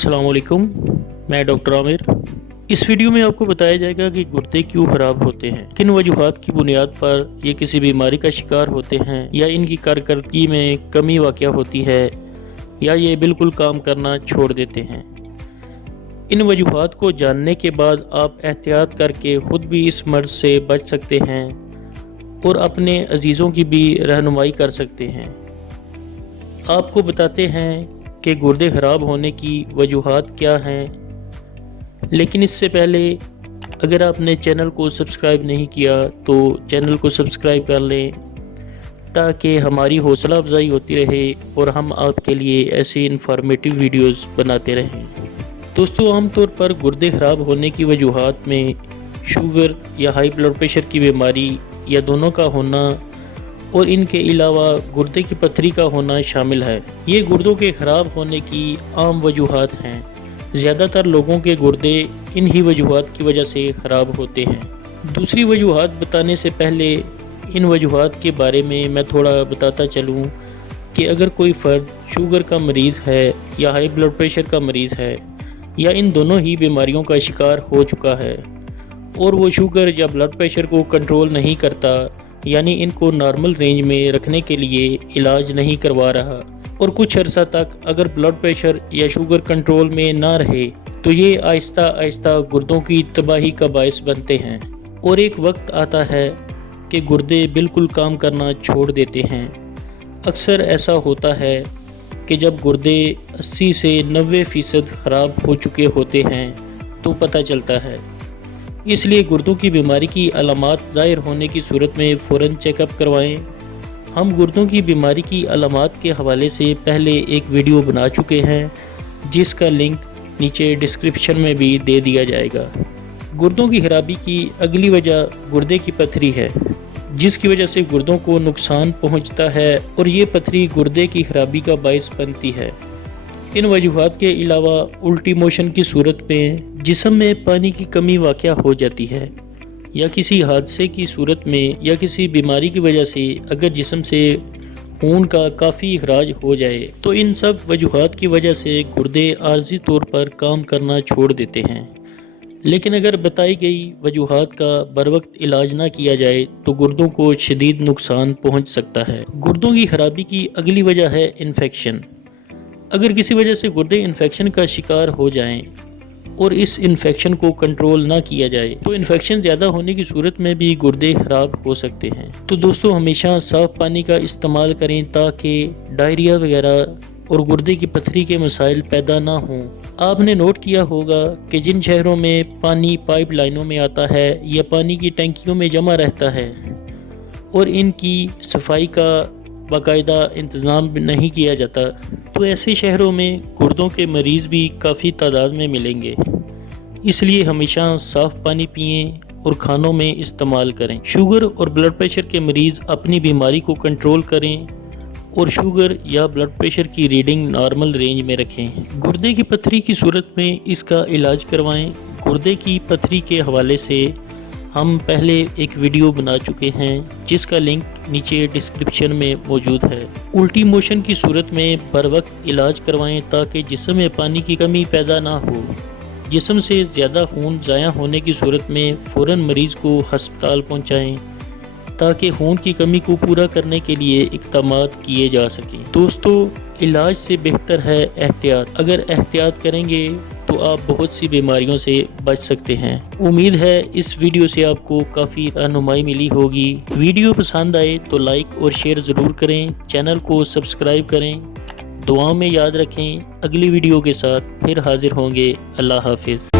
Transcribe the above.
अस्सलाम वालेकुम, मैं डॉक्टर आमिर। इस वीडियो में आपको बताया जाएगा कि गुर्दे क्यों ख़राब होते हैं, किन वजूहात की बुनियाद पर ये किसी बीमारी का शिकार होते हैं, या इनकी कारकर्दगी में कमी वाक़या होती है, या ये बिल्कुल काम करना छोड़ देते हैं। इन वजूहात को जानने के बाद आप एहतियात करके ख़ुद भी इस मर्ज़ से बच सकते हैं और अपने अजीज़ों की भी रहनुमाई कर सकते हैं। आपको बताते हैं कि गुर्दे ख़राब होने की वजूहात क्या हैं, लेकिन इससे पहले अगर आपने चैनल को सब्सक्राइब नहीं किया तो चैनल को सब्सक्राइब कर लें ताकि हमारी हौसला अफजाई होती रहे और हम आपके लिए ऐसी इन्फॉर्मेटिव वीडियोस बनाते रहें। दोस्तों, आमतौर पर गुर्दे ख़राब होने की वजूहात में शुगर या हाई ब्लड प्रेशर की बीमारी या दोनों का होना और इनके अलावा गुर्दे की पथरी का होना शामिल है। ये गुर्दों के ख़राब होने की आम वजूहात हैं। ज़्यादातर लोगों के गुर्दे इन ही वजूहात की वजह से ख़राब होते हैं। दूसरी वजूहात बताने से पहले इन वजूहात के बारे में मैं थोड़ा बताता चलूँ कि अगर कोई फ़र्द शुगर का मरीज़ है या हाई ब्लड प्रेशर का मरीज़ है या इन दोनों ही बीमारियों का शिकार हो चुका है और वो शुगर या ब्लड प्रेशर को कंट्रोल नहीं करता, यानी इनको नॉर्मल रेंज में रखने के लिए इलाज नहीं करवा रहा, और कुछ अर्सा तक अगर ब्लड प्रेशर या शुगर कंट्रोल में ना रहे तो ये आहिस्ता आहिस्ता गुर्दों की तबाही का बायस बनते हैं और एक वक्त आता है कि गुर्दे बिल्कुल काम करना छोड़ देते हैं। अक्सर ऐसा होता है कि जब गुर्दे 80 से 90% ख़राब हो चुके होते हैं तो पता चलता है। इसलिए गुर्दों की बीमारी की अलामात ज़ाहिर होने की सूरत में फ़ौरन चेकअप करवाएं। हम गुर्दों की बीमारी की अलामात के हवाले से पहले एक वीडियो बना चुके हैं जिसका लिंक नीचे डिस्क्रिप्शन में भी दे दिया जाएगा। गुर्दों की खराबी की अगली वजह गुर्दे की पथरी है, जिसकी वजह से गुर्दों को नुकसान पहुंचता है और ये पथरी गुर्दे की खराबी का बायस बनती है। इन वजूहात के अलावा उल्टी मोशन की सूरत में जिस्म में पानी की कमी वाक़या हो जाती है, या किसी हादसे की सूरत में या किसी बीमारी की वजह से अगर जिस्म से खून का काफ़ी अखराज हो जाए तो इन सब वजूहात की वजह से गुर्दे आर्जी तौर पर काम करना छोड़ देते हैं। लेकिन अगर बताई गई वजूहात का बरवक्त इलाज ना किया जाए तो गुर्दों को शदीद नुकसान पहुँच सकता है। गुर्दों की खराबी की अगली वजह है इन्फेक्शन। अगर किसी वजह से गुर्दे इन्फेक्शन का शिकार हो जाएं और इस इन्फेक्शन को कंट्रोल ना किया जाए तो इन्फेक्शन ज़्यादा होने की सूरत में भी गुर्दे ख़राब हो सकते हैं। तो दोस्तों, हमेशा साफ़ पानी का इस्तेमाल करें ताकि डायरिया वगैरह और गुर्दे की पथरी के मसाइल पैदा ना हों। आपने नोट किया होगा कि जिन शहरों में पानी पाइप लाइनों में आता है या पानी की टंकियों में जमा रहता है और इनकी सफाई का बाकायदा इंतज़ाम नहीं किया जाता, तो ऐसे शहरों में गुर्दों के मरीज़ भी काफ़ी तादाद में मिलेंगे। इसलिए हमेशा साफ़ पानी पिएं और खानों में इस्तेमाल करें। शुगर और ब्लड प्रेशर के मरीज़ अपनी बीमारी को कंट्रोल करें और शुगर या ब्लड प्रेशर की रीडिंग नॉर्मल रेंज में रखें। गुर्दे की पथरी की सूरत में इसका इलाज करवाएं। गुर्दे की पथरी के हवाले से हम पहले एक वीडियो बना चुके हैं जिसका लिंक नीचे डिस्क्रिप्शन में मौजूद है। उल्टी मोशन की सूरत में बर वक्त इलाज करवाएं ताकि जिस्म में पानी की कमी पैदा ना हो। जिस्म से ज़्यादा खून ज़ाया होने की सूरत में फ़ौरन मरीज़ को हस्पताल पहुंचाएं ताकि खून की कमी को पूरा करने के लिए इक़दामात किए जा सकें। दोस्तों, इलाज से बेहतर है एहतियात। अगर एहतियात करेंगे तो आप बहुत सी बीमारियों से बच सकते हैं। उम्मीद है इस वीडियो से आपको काफ़ी रहनुमाई मिली होगी। वीडियो पसंद आए तो लाइक और शेयर ज़रूर करें। चैनल को सब्सक्राइब करें। दुआ में याद रखें। अगली वीडियो के साथ फिर हाजिर होंगे। अल्लाह हाफिज़।